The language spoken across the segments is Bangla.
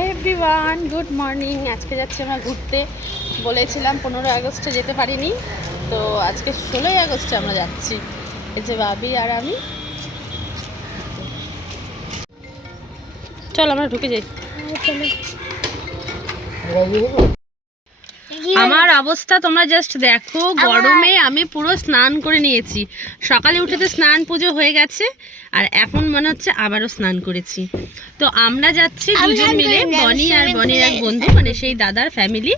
Everyone good morning. আজকে যাচ্ছি আমরা ঘুরতে। বলেছিলাম 15 আগস্টে যেতে পারিনি, তো আজকে 16ই আগস্টে আমরা যাচ্ছি। এই যে ভাবি আর আমি। চল আমরা ঢুকে যাই। আমার অবস্থা তোমরা জাস্ট দেখো, গরমে আমি পুরো স্নান করে নিয়েছি। সকালে উঠে তো স্নান পুজো হয়ে গেছে, আর এখন মনে হচ্ছে আবারও স্নান করেছি। তো আমরা যাচ্ছি দুজন মিলে, বনি আর বনির এক বন্ধু, মানে সেই দাদার ফ্যামিলি।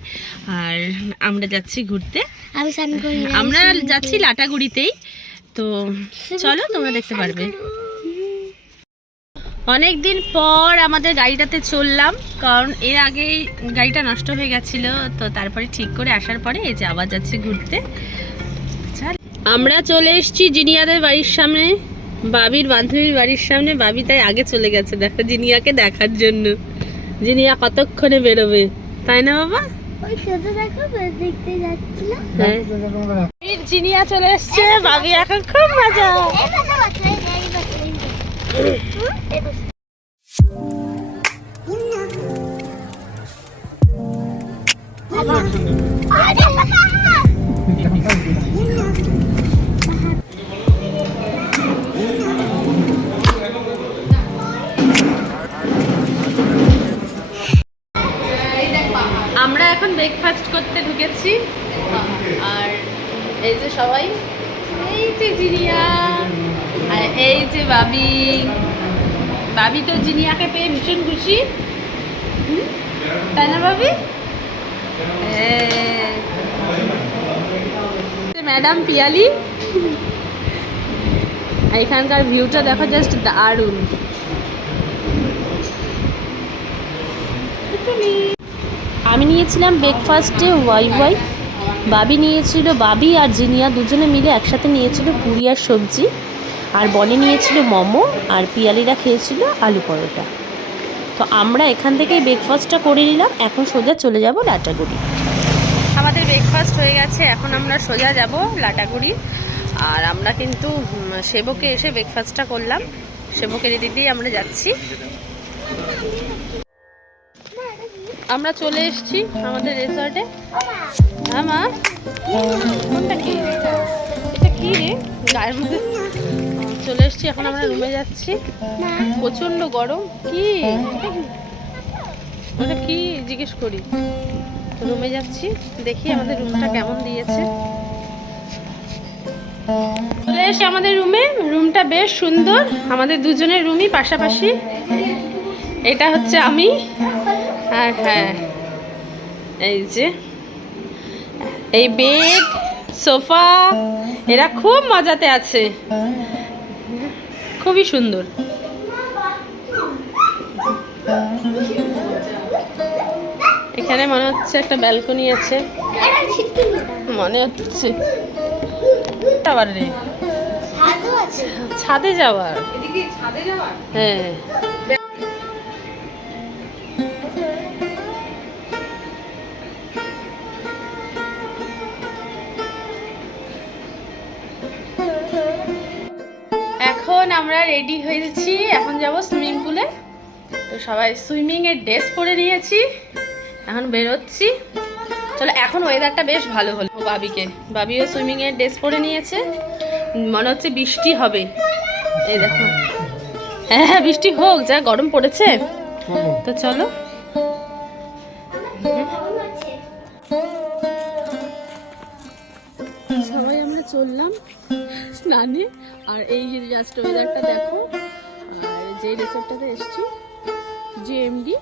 আর আমরা যাচ্ছি ঘুরতে। আমরা যাচ্ছি লাটাগুড়িতেই। তো চলো, তোমরা দেখতে পারবে। অনেক দিন পর আমাদের গাড়িটাতে চললাম, কারণ এর আগে গাড়িটা নষ্ট হয়ে গেছিলো। তো তারপরে ঠিক করে আসার পরে এই যে আবার যাচ্ছি ঘুরতে। আমরা চলে এসেছি জিনিয়াদের বাড়ির সামনে, বাবির বান্ধবীর বাড়ির সামনে। বাবি তাই আগে চলে গেছে দেখো জিনিয়াকে দেখার জন্য। জিনিয়া কতক্ষণে বেরোবে, তাই না বাবা? জিনিয়া চলে এসছে, বাবি এখন খুব মজা। আমরা এখন ব্রেকফাস্ট করতে ঢুকেছি, আর এই যে সবাই, এই যে জিনিয়া আর এই যে বাবি। বাবি তো জিনিয়াকে পেয়ে ভীষণ খুশি, তাই না বাবি? ম্যাডাম পিয়ালি। এখানকার ভিউটা দেখো, জাস্ট দারুণ। আমি নিয়েছিলাম ব্রেকফাস্টে ওয়াই ওয়াই, বাবি নিয়েছিল, বাবি আর জিনিয়া দুজনে মিলে একসাথে নিয়েছিল পুরি আর সবজি, আর বনে নিয়েছিল মোমো, আর পিয়ালিরা খেয়েছিল আলু পরোটা। তো আমরা এখান থেকেই ব্রেকফাস্টটা করে নিলাম। এখন সোজা চলে যাব লাটাগুড়ি। আমাদের ব্রেকফাস্ট হয়ে গেছে, এখন আমরা সোজা যাব লাটাগুড়ি। আর আমরা কিন্তু সেবকে এসে ব্রেকফাস্টটা করলাম, সেবকের এদিক দিয়ে আমরা যাচ্ছি। আমরা চলে এসেছি আমাদের রিসর্টে। হ্যাঁ মা, কোনটা কি, এটা কি রে গায়ের মধ্যে? চলে এসেছি, এখন আমরা রুমে যাচ্ছি। প্রচন্ড গরম। কি ওটা কি জিজ্ঞেস করি? রুমে যাচ্ছি, দেখি আমাদের রুমটা কেমন দিয়েছে। চলে এসে আমাদের রুমে, রুমটা বেশ সুন্দর। আমাদের দুজনের রুমই পাশাপাশি। এটা হচ্ছে আমি, আর হ্যাঁ এই যে এই বেড, সোফা, এরা খুব মজাতে আছে, খুবই সুন্দর। এখানে মনে হচ্ছে একটা ব্যালকনি আছে, মনে হচ্ছে। আবার রে ছাদে যাওয়ার, হ্যাঁ। এখন আমরা রেডি হয়েছি, এখন যাব সুইমিং পুলে। তো সবাই সুইমিংয়ের ড্রেস পরে নিয়েছি, এখন বেরোচ্ছি। চলো, এখন ওয়েদারটা বেশ ভালো হলো। বাবিও সুইমিংয়ের ড্রেস পরে নিয়েছে, মনে হচ্ছে বৃষ্টি হবে। এই দেখো, হ্যাঁ বৃষ্টি হোক, যা গরম পড়েছে। তো চলো, সবাই আমরা চললাম স্নানে। আর এই যে জাস্ট ওয়েদারটা দেখো। আর যে রিসোর্টটাতে এসেছি, জেএমডি।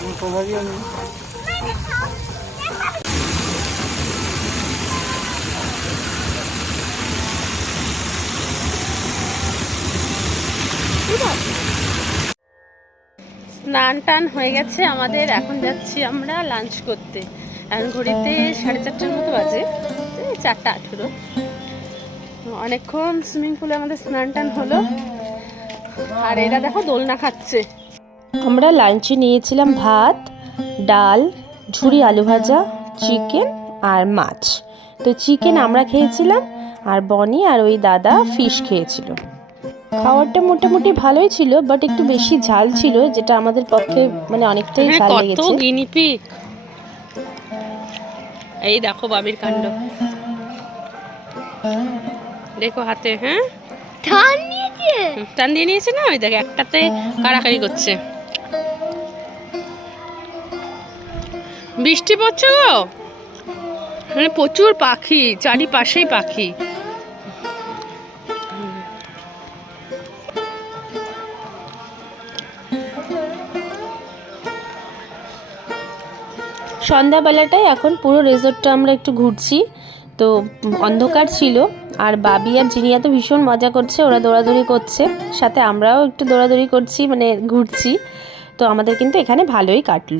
স্নান টান হয়ে গেছে আমাদের, এখন যাচ্ছি আমরা লাঞ্চ করতে। এখন ঘড়িতে 4:30টার মতো বাজে, 4:18। অনেকক্ষণ সুইমিং পুলে আমাদের স্নান টান হলো, আর এরা দেখো দোলনা খাচ্ছে। আমরা লাঞ্চে নিয়েছিলাম ভাত, ডাল, ঝুরি আলু ভাজা, চিকেন আর মাছ। তো চিকেন আমরা খেয়েছিলাম, আর বনি আর ওই দাদা ফিশ খেয়েছিল। খাবারটা মোটামুটি ভালোই ছিল, বাট একটু বেশি ঝাল ছিল, যেটা আমাদের পক্ষে মানে অনেকটাই ঝাল লেগেছে। কত গিনিপিগ! এই দেখো বাবির কাণ্ড, দেখো হাতে। হ্যাঁ, টান দিয়ে নিয়েছে না, ওই দেখ একটাতে কাড়াকাড়ি করছে। বৃষ্টি পড়ছে গো, মানে প্রচুর পাখি, চারিপাশেই পাখি। সন্ধ্যাবেলাটায় এখন পুরো রিসোর্টটা আমরা একটু ঘুরছি। তো অন্ধকার ছিল, আর বাবি আর জিনিয়া তো ভীষণ মজা করছে, ওরা দৌড়াদৌড়ি করছে, সাথে আমরাও একটু দৌড়াদৌড়ি করছি, মানে ঘুরছি। তো আমাদের কিন্তু এখানে ভালোই কাটলো।